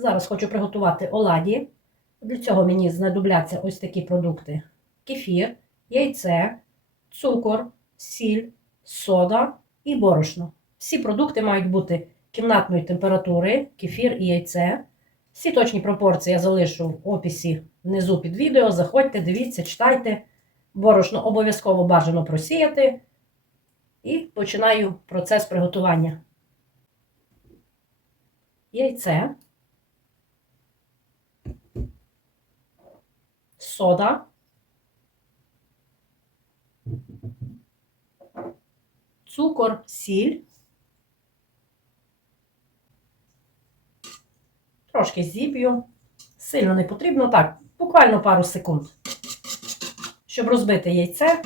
Зараз хочу приготувати оладі. Для цього мені знадобляться ось такі продукти: кефір, яйце, цукор, сіль, сода і борошно. Всі продукти мають бути кімнатної температури, кефір і яйце. Всі точні пропорції я залишу в описі внизу під відео. Заходьте, дивіться, читайте. Борошно обов'язково бажано просіяти. І починаю процес приготування. Яйце, сода, цукор, сіль, трошки зіб'ю. Сильно не потрібно, так, буквально пару секунд, щоб розбити яйце.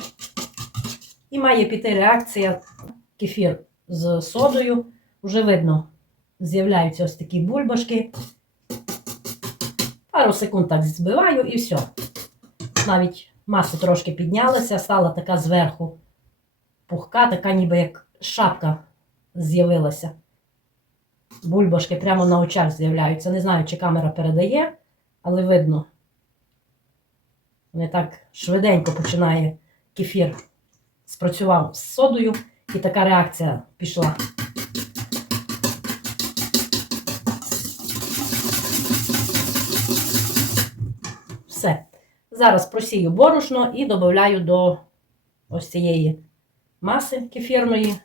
І має піти реакція кефір з содою. Вже видно, з'являються ось такі бульбашки. Пару секунд так збиваю і все. Навіть маса трошки піднялася, стала така зверху пухка, така ніби як шапка з'явилася. Бульбашки прямо на очах з'являються. Не знаю, чи камера передає, але видно. Не так швиденько починає кефір спрацював з содою, і така реакція пішла. Все. Зараз просію борошно і додаю до ось цієї маси кефірної.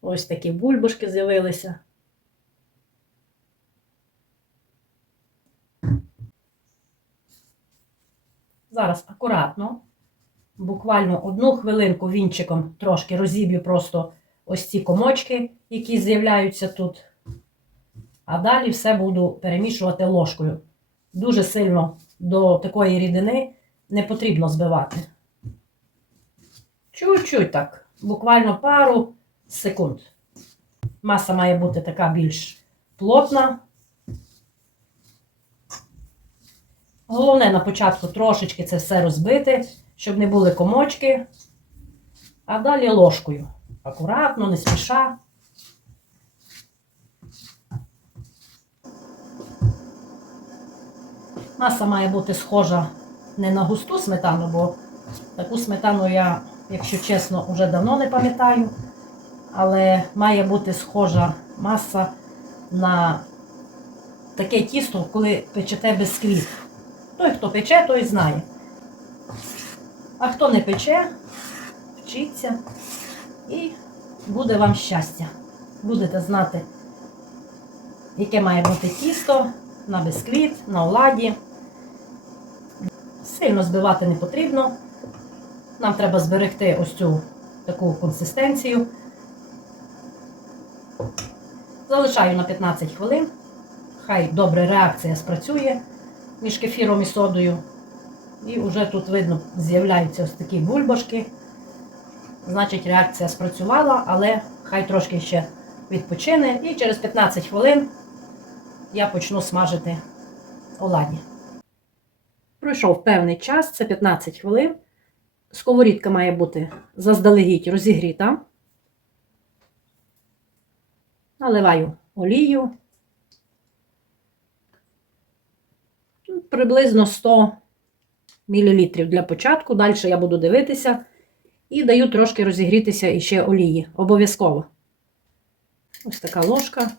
Ось такі бульбашки з'явилися. Зараз акуратно, буквально одну хвилинку вінчиком трошки розіб'ю просто ось ці комочки, які з'являються тут. А далі все буду перемішувати ложкою. Дуже сильно до такої рідини не потрібно збивати. Чуть-чуть так, буквально пару секунд. Маса має бути така більш плотна. Головне на початку трошечки це все розбити, щоб не були комочки. А далі ложкою. Акуратно, не спіша. Маса має бути схожа не на густу сметану, бо таку сметану я, якщо чесно, вже давно не пам'ятаю. Але має бути схожа маса на таке тісто, коли печете без бисквіт. Той, хто пече, той знає. А хто не пече, вчиться і буде вам щастя. Будете знати, яке має бути тісто на бисквіт, на оладі. Сильно збивати не потрібно. Нам треба зберегти ось цю таку консистенцію. Залишаю на 15 хвилин. Хай добре реакція спрацює між кефіром і содою. І вже тут видно, з'являються ось такі бульбашки. Значить, реакція спрацювала, але хай трошки ще відпочине. І через 15 хвилин я почну смажити оладі. Пройшов певний час, це 15 хвилин. Сковорідка має бути заздалегідь розігріта. Наливаю олію. Приблизно 100 мл для початку. Далі я буду дивитися і даю трошки розігрітися іще олії. Обов'язково. Ось така ложка.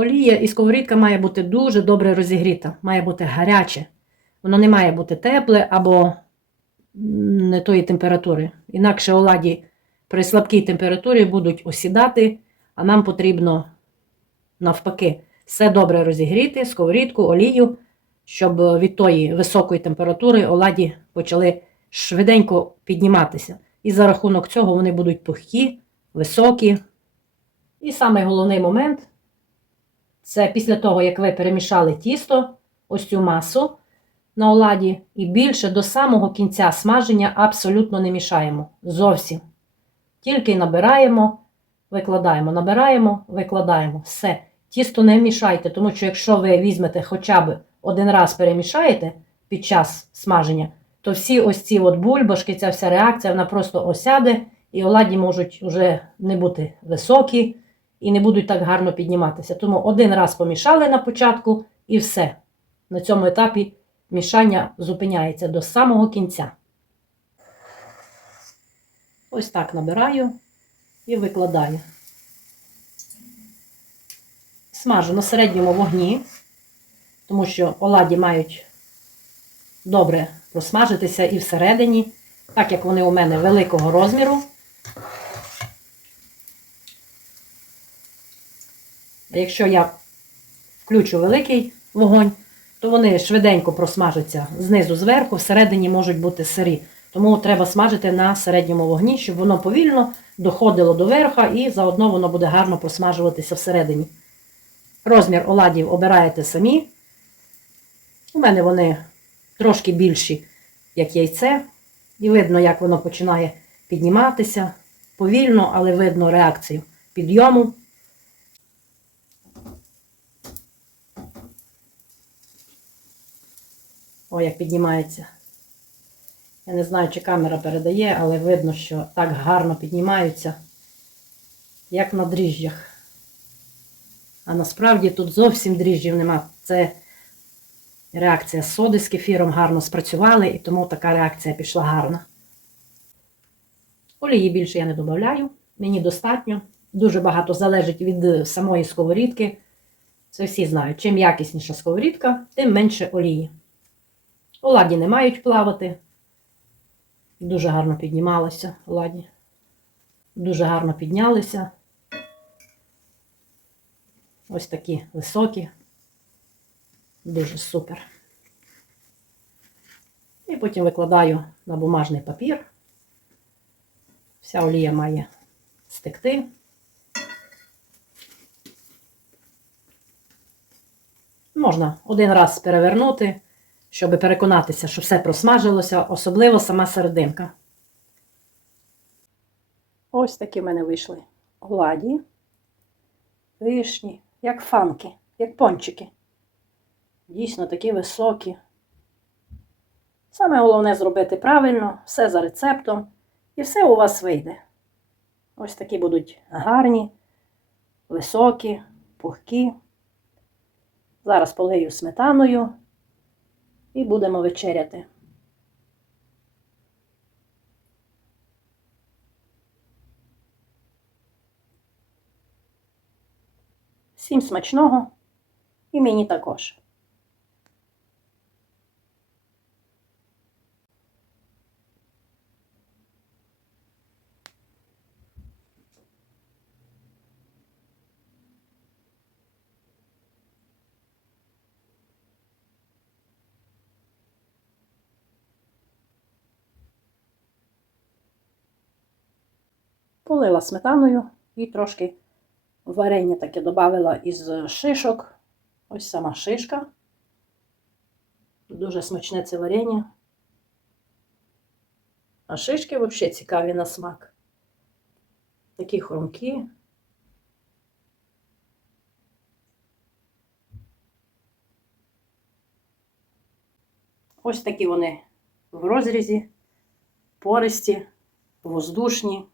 Олія і сковорідка має бути дуже добре розігріта, має бути гаряче. Воно не має бути тепле або не тої температури. Інакше оладі при слабкій температурі будуть осідати, а нам потрібно навпаки все добре розігріти, сковорідку, олію, щоб від тої високої температури оладі почали швиденько підніматися. І за рахунок цього вони будуть пухкі, високі. І самий головний момент це після того, як ви перемішали тісто, ось цю масу на оладі, і більше до самого кінця смаження абсолютно не мішаємо. Зовсім. Тільки набираємо, викладаємо, набираємо, викладаємо. Все. Тісто не мішайте, тому що якщо ви візьмете хоча б один раз перемішаєте під час смаження, то всі ось ці от бульбашки, ця вся реакція, вона просто осяде і оладі можуть вже не бути високі і не будуть так гарно підніматися. Тому один раз помішали на початку і все. На цьому етапі мішання зупиняється до самого кінця. Ось так набираю і викладаю. Смажу на середньому вогні, тому що оладі мають добре просмажитися і всередині, так як вони у мене великого розміру. Якщо я включу великий вогонь, то вони швиденько просмажаться знизу зверху, всередині можуть бути сирі. Тому треба смажити на середньому вогні, щоб воно повільно доходило до верха і заодно воно буде гарно просмажуватися всередині. Розмір оладів обираєте самі. У мене вони трошки більші, як яйце. І видно, як воно починає підніматися. Повільно, але видно реакцію підйому. О, як піднімається. Я не знаю, чи камера передає, але видно, що так гарно піднімаються, як на дріжджах. А насправді тут зовсім дріжджів нема. Це реакція соди з кефіром гарно спрацювали, і тому така реакція пішла гарна. Олії більше я не додаю, мені достатньо. Дуже багато залежить від самої сковорідки. Це всі знають. Чим якісніша сковорідка, тим менше олії. Оладі не мають плавати. Дуже гарно піднімалися оладі. Дуже гарно піднялися. Ось такі високі. Дуже супер. І потім викладаю на бумажний папір. Вся олія має стекти. Можна один раз перевернути, щоб переконатися, що все просмажилося, особливо сама серединка. Ось такі в мене вийшли оладі, вишні, як фанки, як пончики. Дійсно такі високі. Саме головне зробити правильно, все за рецептом, і все у вас вийде. Ось такі будуть гарні, високі, пухкі. Зараз полию сметаною і будемо вечеряти. Всім смачного і мені також. Полила сметаною і трошки варення таке додавила із шишок. Ось сама шишка. Дуже смачне це варення. А шишки взагалі цікаві на смак. Такі хрумкі. Ось такі вони в розрізі, пористі, воздушні.